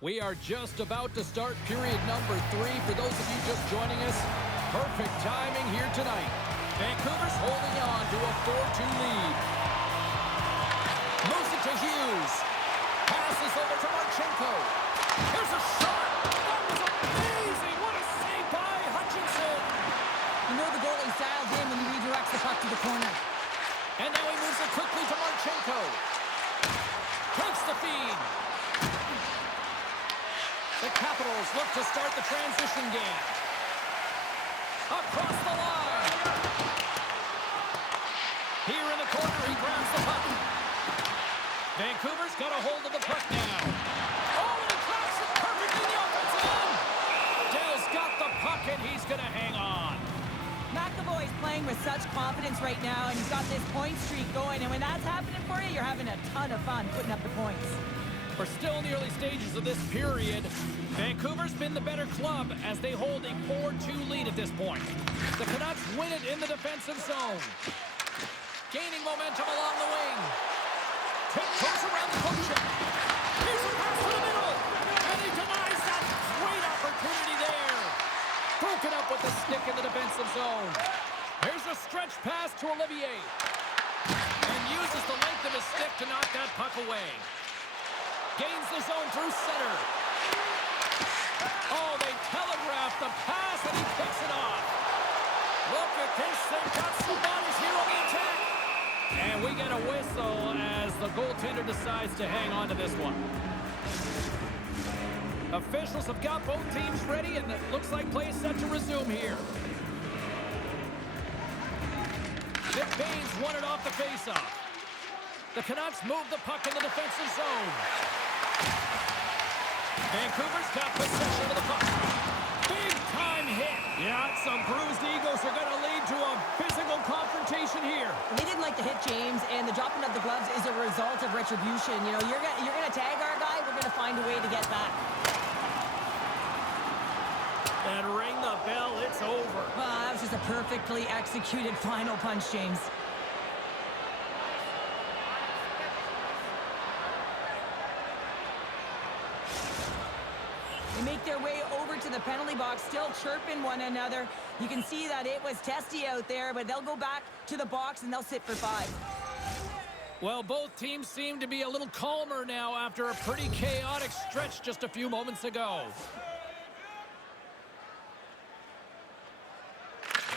We are just about to start period number 3. For those of you just joining us, perfect timing here tonight. Vancouver's holding on to a 4-2 lead. Moves it to Hughes. Passes over to Marchenko. Here's a shot. That was amazing. What a save by Hutchinson. You know the goalie's dialed in when he redirects the puck to the corner. And now he moves it quickly to Marchenko. Takes the feed. The Capitals look to start the transition game. Across the line. Here in the corner, he grabs the puck. Vancouver's got a hold of the puck now. Oh, and he cracks it perfectly in the offensive end. Dell's got the puck, and he's going to hang on. McAvoy's playing with such confidence right now, and he's got this point streak going. And when that's happening for you, you're having a ton of fun putting up the points. We're still in the early stages of this period. Vancouver's been the better club as they hold a 4-2 lead at this point. The Canucks win it in the defensive zone. Gaining momentum along the wing. Tiptoes around the poke check. Here's a pass to the middle. And he denies that great opportunity there. Broken up with the stick in the defensive zone. Here's a stretch pass to Olivier. And uses the length of his stick to knock that puck away. Gains the zone through center. Oh, they telegraphed the pass, and he picks it off. Look at this. They've got some bodies here on the attack. And we get a whistle as the goaltender decides to hang on to this one. Officials have got both teams ready, and it looks like play is set to resume here. Nick Baines won it off the faceoff. The Canucks move the puck in the defensive zone. Vancouver's got possession of the puck. Big time hit. Yeah, some bruised egos are going to lead to a physical confrontation here. They didn't like the hit, James, and the dropping of the gloves is a result of retribution. You know, you're gonna tag our guy, we're gonna find a way to get back. And ring the bell, it's over. That was just a perfectly executed final punch, James. They make their way over to the penalty box, still chirping one another. You can see that it was testy out there, but they'll go back to the box and they'll sit for 5. Well, both teams seem to be a little calmer now after a pretty chaotic stretch just a few moments ago.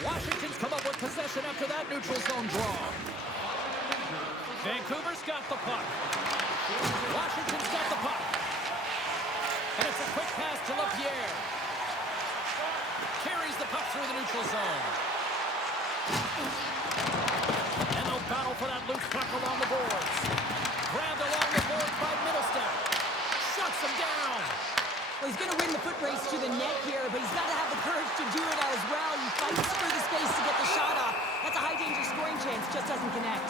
Washington's come up with possession after that neutral zone draw. Vancouver's got the puck. Washington's got the puck. And it's a quick pass to LaPierre. Carries the puck through the neutral zone. And they'll battle for that loose puck along the boards. Grabbed along the boards by Middlestat. Shuts him down. Well, he's going to win the foot race to the net here, but he's got to have the courage to do it as well. He fights for the space to get the shot off. That's a high-danger scoring chance. Just doesn't connect.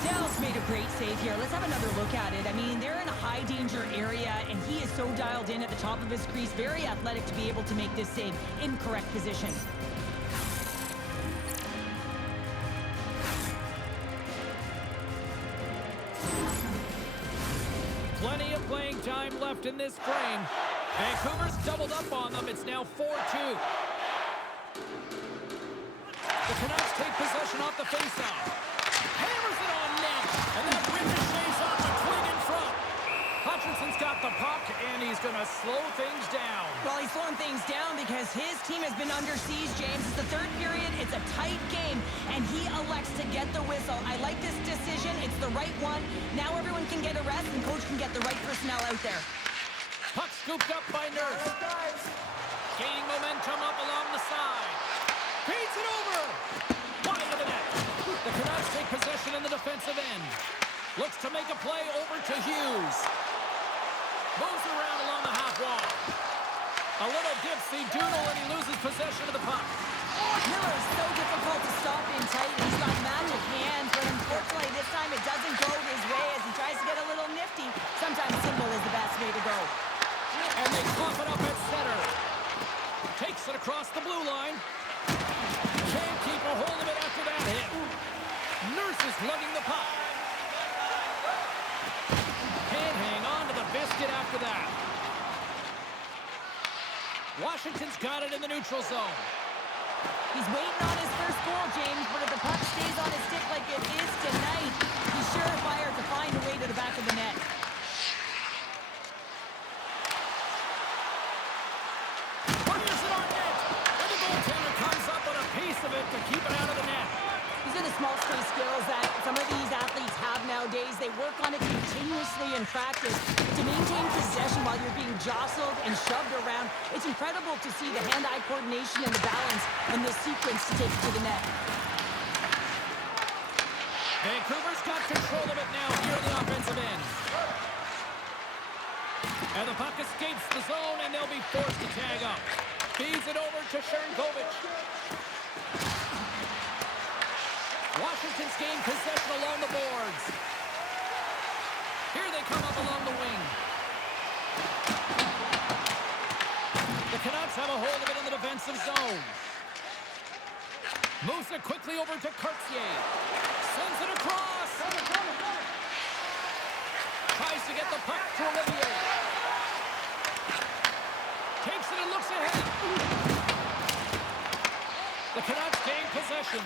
Dell's made a great save here. Let's have another look at it. I mean, they're in a high-danger area, and he is so dialed in at the top of his crease. Very athletic to be able to make this save in correct position. Plenty of playing time left in this frame. Vancouver's doubled up on them. It's now 4-2. The Canucks take possession off the faceoff. Hammers it on net. And that ricochets off the twig in front. Hutchinson's got the puck, and he's going to slow things down. Well, he's slowing things down because his team has been under siege, James. It's the third period. It's a tight game, and he elects to get the whistle. I like this decision. It's the right one. Now everyone can get a rest, and coach can get the right personnel out there. Puck scooped up by Nurse. Gaining momentum up along the side. Feeds it over. Wide of the net. The Canucks take possession in the defensive end. Looks to make a play over to Hughes. Moves around along the half wall. A little dipsy-doodle, and he loses possession of the puck. Miller is so difficult to stop in tight. He's got magic hands, but unfortunately this time it doesn't go his way as he tries to get a little nifty. Sometimes simple is the best way to go. And they cough it up at center. Takes it across the blue line. Can't keep a hold of it after that hit. Nurse is lugging the puck. Washington's got it in the neutral zone. He's waiting on his first goal, James, but if the puck stays on his stick like it is tonight, he's surefire to find a way to the back of the net. Fires it on net, and the goaltender comes up with a piece of it to keep it out of the net. These are the small space skills that some of these athletes have nowadays. They work on it continuously in practice to maintain possession while you're being jostled and shoved around. It's incredible to see the hand-eye coordination and the balance in this sequence to take it to the net. Vancouver's got control of it now here in the offensive end. And the puck escapes the zone, and they'll be forced to tag up. Feeds it over to Sharangovich. Washington's gained possession along the boards. Here they come up along the wing. The Canucks have a hold of it in the defensive zone. Moves it quickly over to Cartier. Sends it across. Tries to get the puck to Olivier. Takes it and looks ahead. The Canucks gain possession.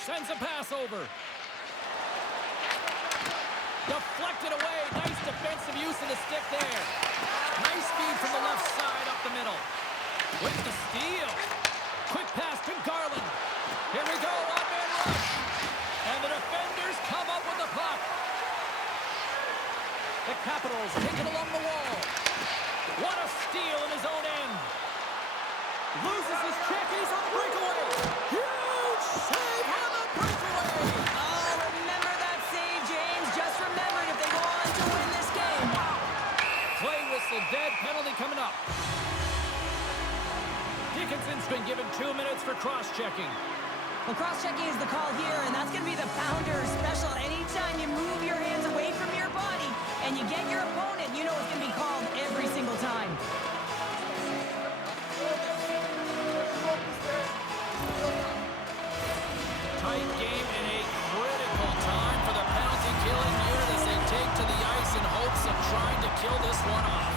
Sends a pass over. Deflected away. Nice defensive use of the stick there. Nice feed from the left side up the middle. With the steal. Quick pass to Garland. Here we go. One-man rush. And the defenders come up with the puck. The Capitals take it along the wall. What a steal in his own end. Loses his check. He's on the breakaway. Huge save on the breakaway. Oh, remember that save, James. Just remember it if they go on to win this game. Play whistle dead. Penalty coming up. Dickinson's been given 2 minutes for cross-checking. Well, cross-checking is the call here, and that's going to be the Pounder special. Anytime you move your hands away from your body and you get your opponent, you know it's going to be called every single time. Tight game and a critical time for the penalty-killing unit as they take to the ice in hopes of trying to kill this one off.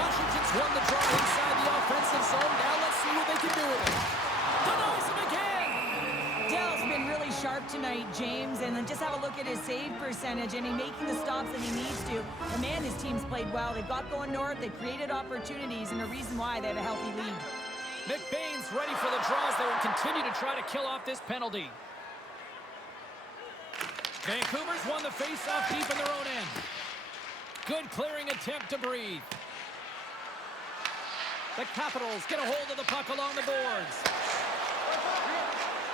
Washington's won the draw inside the offensive zone. Now let's see what they can do with it. Denies him again! Dell's been really sharp tonight, James, and then just have a look at his save percentage, and he's making the stops that he needs to. The man, his team's played well. They've got going north. They've created opportunities, and the reason why they have a healthy lead. McBain's ready for the draws there and continue to try to kill off this penalty. Vancouver's won the face-off deep in their own end. Good clearing attempt to breathe. The Capitals get a hold of the puck along the boards.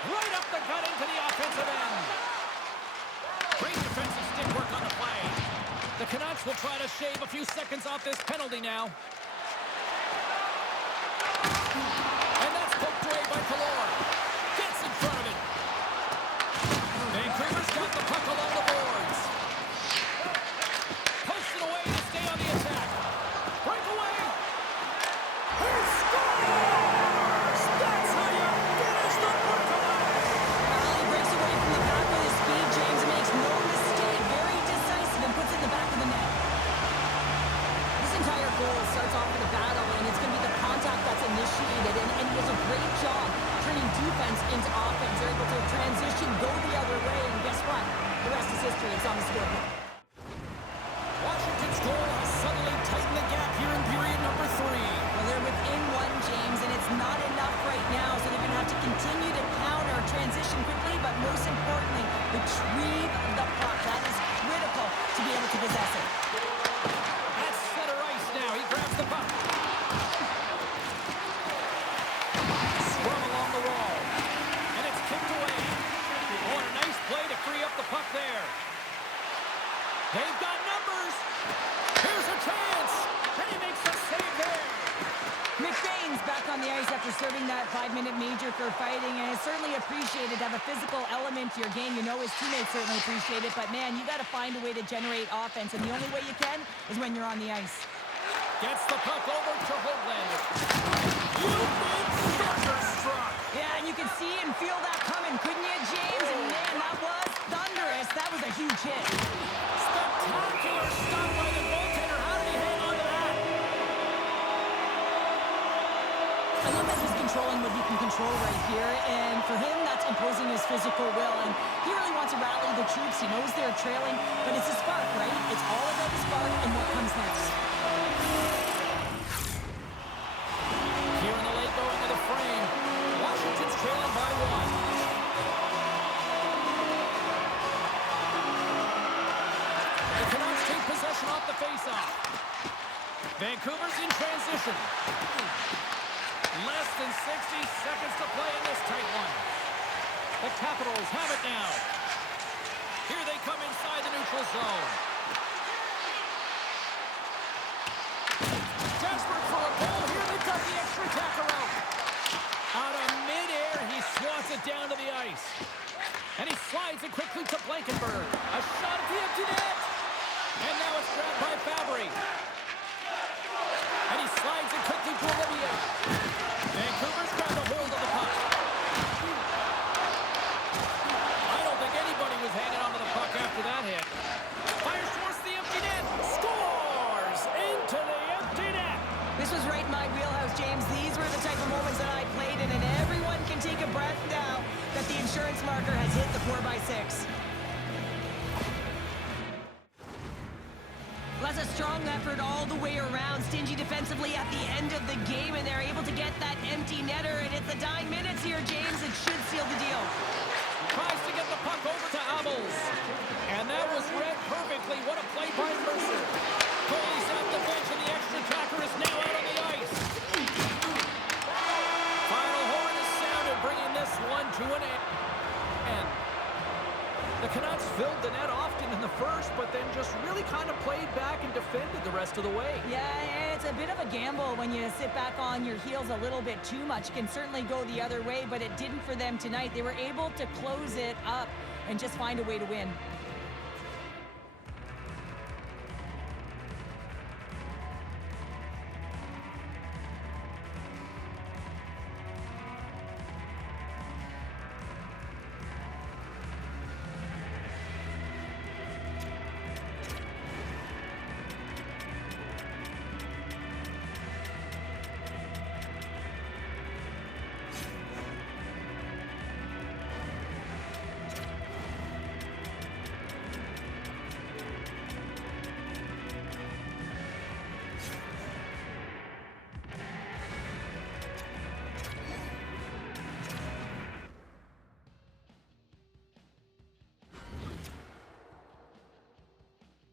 Right up the gut into the offensive end. Great defensive stick work on the play. The Canucks will try to shave a few seconds off this penalty now. And that's poked away by Killorn. Gets in front of it. Vancouver's got the puck along the boards. Posted away to stay on the attack. Breakaway. He scores! That's how you finish the breakaway! Well, he breaks away from the back with his speed, James, and makes no mistake. Very decisive and puts it in the back of the net. This entire goal starts off with a battle, and it's going to be the contact that's initiated, and he does a great job turning defense into offense. They're able to transition, go the other way, and guess what? The rest is history. It's on the scoreboard. Washington's goal has suddenly tightened the gap here in period number 3. Well, they're within one, James, and it's not enough right now, so they're going to have to continue to counter, transition quickly, but most importantly, retrieve the puck. That is critical to be able to possess it. At center ice now. He grabs the puck. Scrum along the wall. And it's kicked away. Oh, and a nice play to free up the puck there. They've got numbers. Here's a chance. And he makes the save there. McBain's back on the ice after serving that 5-minute major for fighting, and it's certainly appreciated to have a physical element to your game. You know his teammates certainly appreciate it, but man, you got to find a way to generate offense, and the only way you can is when you're on the ice. Gets the puck over to Hoglander. You've been thunderstruck. Yeah, and you can see and feel that coming, couldn't you, James? And man, that was thunderous. That was a huge hit. Spectacular stop by the goaltender. How did he hang on to that? in control right here, and for him, that's imposing his physical will, and he really wants to rally the troops. He knows they're trailing, but it's a spark, right? It's all about the spark and what comes next. Here in the late going of the frame, Washington's trailing by 1. The Canucks take possession off the faceoff. Vancouver's in transition. Less than 60 seconds to play in this tight one. The Capitals have it now. Here they come inside the neutral zone. Desperate for a goal here. They've got the extra attacker out. Out of midair, he swats it down to the ice. And he slides it quickly to Blankenburg. A shot at the empty net. And now it's grabbed by Fabry. And he slides it quickly to Olivier. Vancouver's grabbed a hold of the puck. I don't think anybody was hanging onto the puck after that hit. Fires towards the empty net. Scores into the empty net. This was right in my wheelhouse, James. These were the type of moments that I played in, and everyone can take a breath now that the insurance marker has hit the 4x6. That's a strong effort all the way around. Stingy defensively at the end of the game, and they're able to get that empty netter. And it's the dying minutes here, James. It should seal the deal. Tries to get the puck over to Abels. And that was read perfectly. What a play by Mercer. Coley's off the bench, and the extra attacker is now out on the ice. Final horn is sounded, bringing this one to an end. The Canucks filled the net often in the first, but then just really kind of played back and defended the rest of the way. Yeah, it's a bit of a gamble when you sit back on your heels a little bit too much. It can certainly go the other way, but it didn't for them tonight. They were able to close it up and just find a way to win.